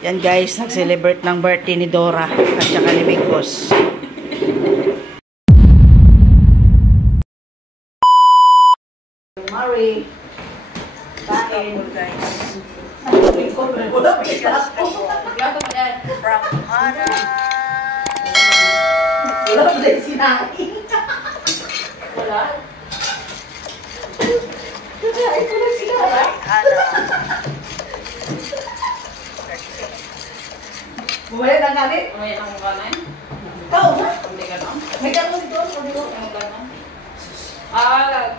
Yan guys, nag-celebrate ng birthday ni Dora at saka ni Bigos. Mari. Kain guys. From Hana. Wala ba din sinain? Wala? Kaya ito lang sinain. Hana. Bumaya ng kanin? Bumaya ng kanin? Ikaw ba? May kanin dito?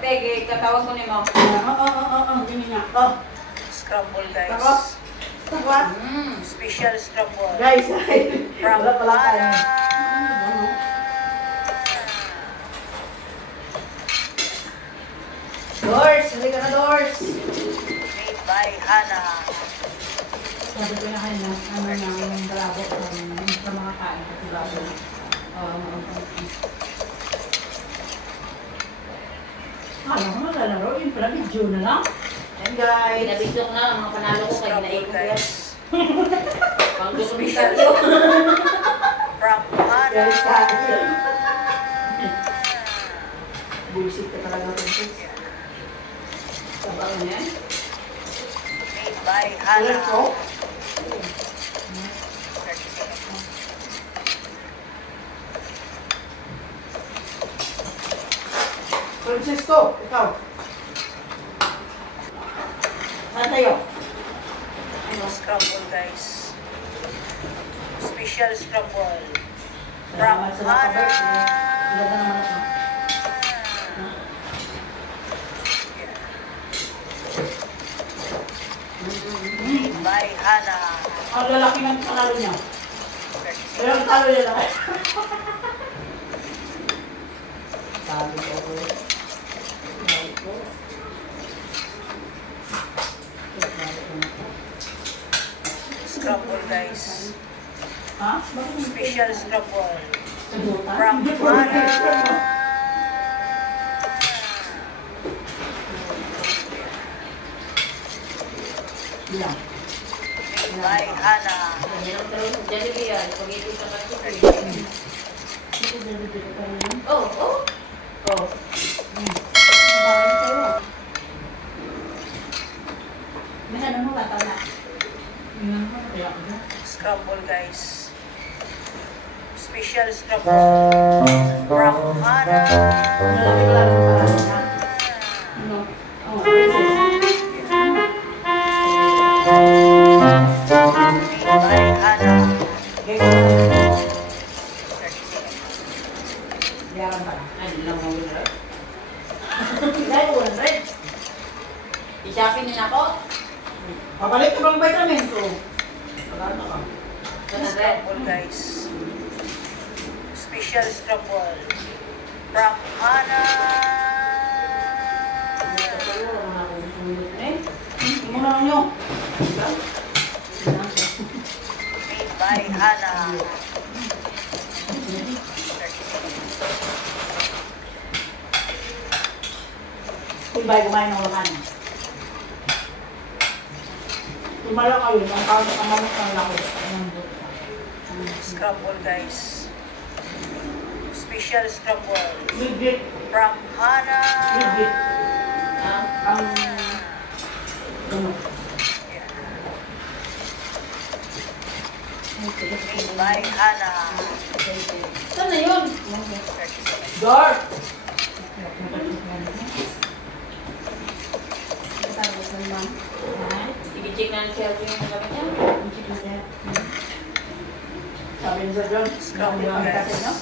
Tege, katawag ko ni mo. Hindi niya. Scramble guys. Tako? Special scramble. Guys, wala pala kanin. Doors! Halika na, Doors! Made by Hana. Sabi ko na kayo na, ng balabok sa mga kain kasi bago. Alam mo, nalalaro, yung pala video na lang. And guys, Nabigdok na, mga panalo ko kayo naikot guys. Pang gusto From Hana. guys, kain. Bullshit ka talaga, Princess. Sabaw niya. Made by Hana. Alam ko? Francisco, ikaw. Saan tayo? Scramble guys. Special scramble. From Hana. Ganda naman ito. Made by Hana. Ang lalaki ng panalo niya. Pero ang talo niya lang. Sabi ko. Scramble guys. Ha? Special scramble. From Hana. Bilang. Made by Hana. Oh, oh. Oh. Scramble guys. Special scramble. From Hana. Malaki pala ng panalo niya. Ano? Oh, Princess. Made by Hana. Yaran pa. Ay, lang mo yun rin. Dahil ko lang rin. I-shopping din ako. Pabalik ko bang vitamin ko? Pagano ka? Scramble guys. Special scramble. From Hana. Hindi mo na nyo. Made by Hana. Ibay kumain ng lakan. Tumala kayo. Ang tawag sa kamamot ng lako. Scramble guys. Special scramble. Legit. From Hana. Legit. Ang... Ano? Made by Hana. Saan na yun? Door! I-check na ang cellphone yung gamit niya. Sabi niya sa John. Scramble guys. No?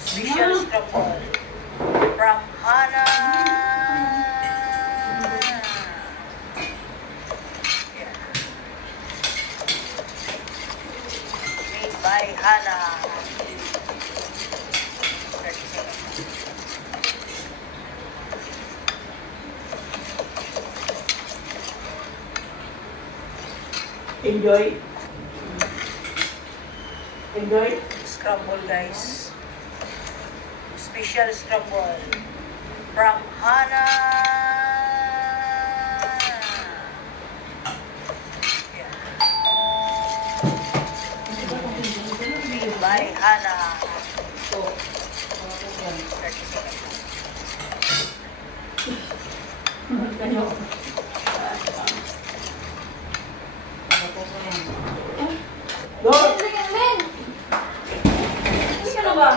Special scramble. From Hana. Made by Hana. Enjoy. Enjoy. Scramble guys. Special scramble. From Hana. Yeah. Ay, Hana. ito. Mga po yan. 30 seconds. Ganyo. Mga po yan. Hindi ka na ba?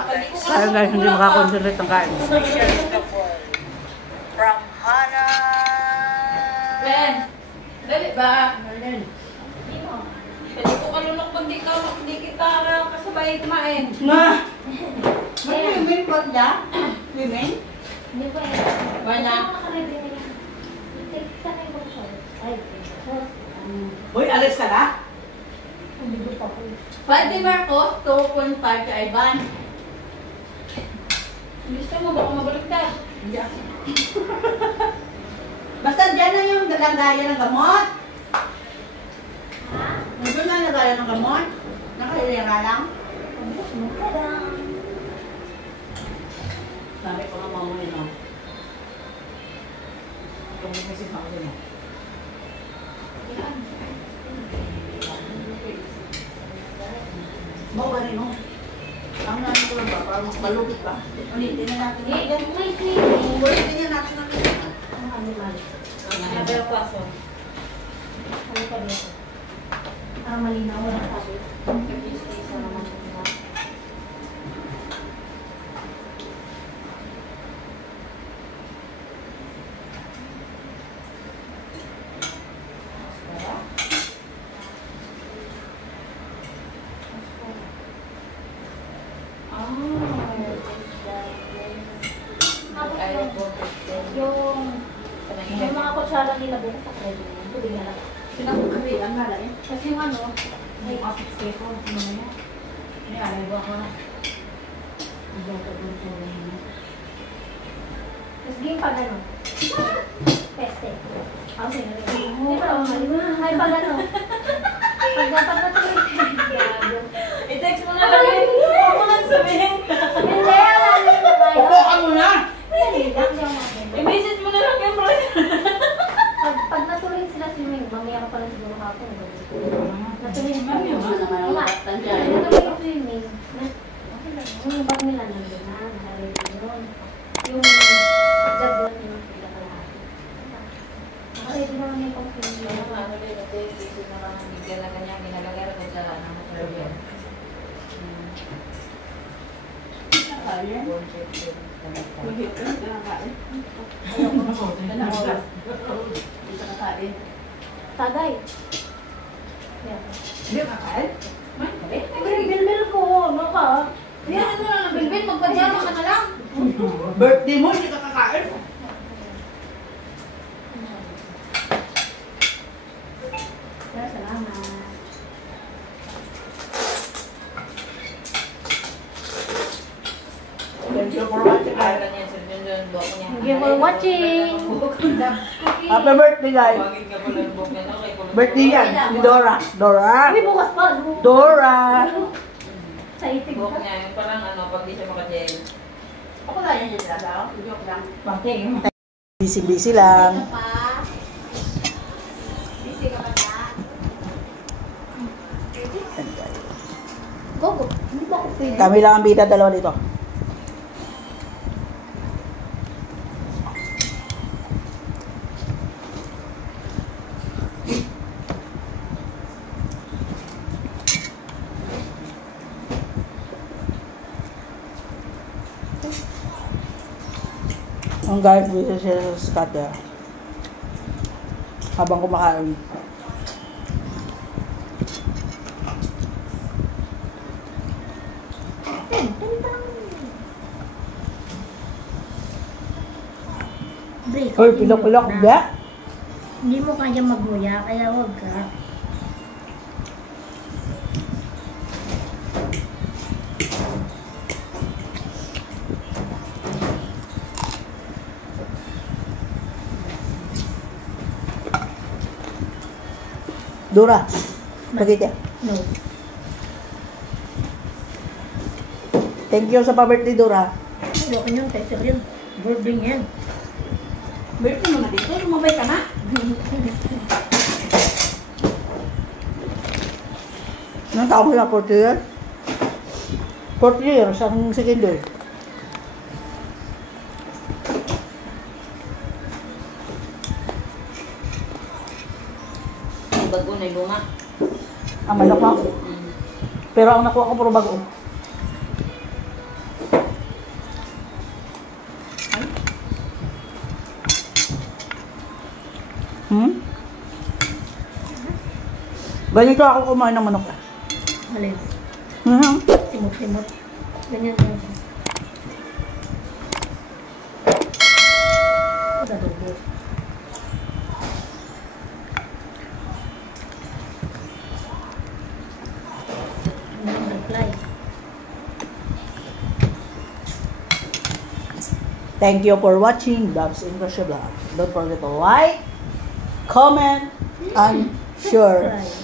Kaya guys, hindi makakonsentrate ng kain. Share the ball. From Hana. Ben, dali ba? Ayun. Pwede ko kalunok pag di kita kasabay kumain. Na! May women po niya? Women? Hindi ba eh? Wala. Nakaready na yan. Take ka na yung short. Ay, short. Uy, alis ka na? Hindi ko pa po. Pwede Marcos, 2.5 ka Ivan. Gusto mo baka mabaliktad? Hindi ako. Basta dyan na yung lagaya ng gamot. Nandun na lagaya ng gamot. Nakahiya ka lang. Magkadang. Sabi ko nga mamuli na. Kung kasi ako din mo. Mau ba rin mo? Ang namin ko lang ba? Para mas malupit ba? Ulitin na natin. Eh, may swimming. Ulitin na natin ang Ang animal. Ano yung paso? Ano pa dito? Malinaw na sabi. Sa naman nila. Yung mga kutsara nila bukas sa credit mo. Tubig na lang. Pinakukari, ang lalaki. Kasi yung ano, Ay, office kayo ko. Ano na yan? May alay ba ako na? Hindi ako doon sa rin. tapos game pag ano. Peste. Ako sino rin. Ay, pag ano. Pag dapat na tuloy. Gago. I-text mo na lang yun. Huwag mo lang sabihin. Hindi, wala na yung babae. Upo ka muna! Hindi, lang yung mga I-message mo na lang yung bro. Pag natuloy sila swimming, mamaya ka pala siguro hapon. Natuloy sila. Natuloy yung swimming. Yung bag nila nandun na, nakaredy yun. Yung jug doon, yung pinakalahati. Nakaredy naman yung pang-swimming. Ano nga, ano din, kasi isip na lang, hindi na ganyan, ginagagara ko dyan, ano mo pero yan. Ayun. Concept. Mahit ka na kain. Ayoko na ko. Hindi ka kakain. Tagay. Yan. Hindi ka kakain? Bilbil ko, ano ka? Yan, ano na, nabilbil, magpadyama ka na lang. Birthday mo, hindi ka kakain? Salamat. Thank you for watching. Kaya ganyan, sir Junjun, buhok niya. Thank you for watching. Happy birthday, guys. Tawagin ka pala ng buhok niya, no? Kay kulong- Birthday yan. Ni Dora. Dora. Uy, bukas pa. Dora. Sa itig Buhok ka. niya, yung parang ano, pag di siya maka-gel. Ako na yan yung talaga. Joke lang. Busy-busy lang. Busy ka pa ta? Gogo. Hindi ba ako pwede? Kami lang ang bida, dalawa dito. Ang guys, bisa siya sa scatter. Habang kumakain. Break. Hoy, pilok-pilok, ba? Hindi mo kaya magbuya, kaya huwag ka. Dora, pakita. No. Thank you sa pa-birthday, Dora. Huwag ka niyong text yun. Birthday yan. Birthday mo na dito, lumabay ka na. Anong tao ko na 40 yan? 4 years ang second year. Bago na luma. Ang manok mo. Pero ang nakuha ko puro bago. Ganito ako kumain ng manok. Alin? Mhm. Simot-simot. Ganyan lang. Adobo. Thank you for watching Dabs in Russia Vlog. Don't forget to like, comment, and share. Subscribe.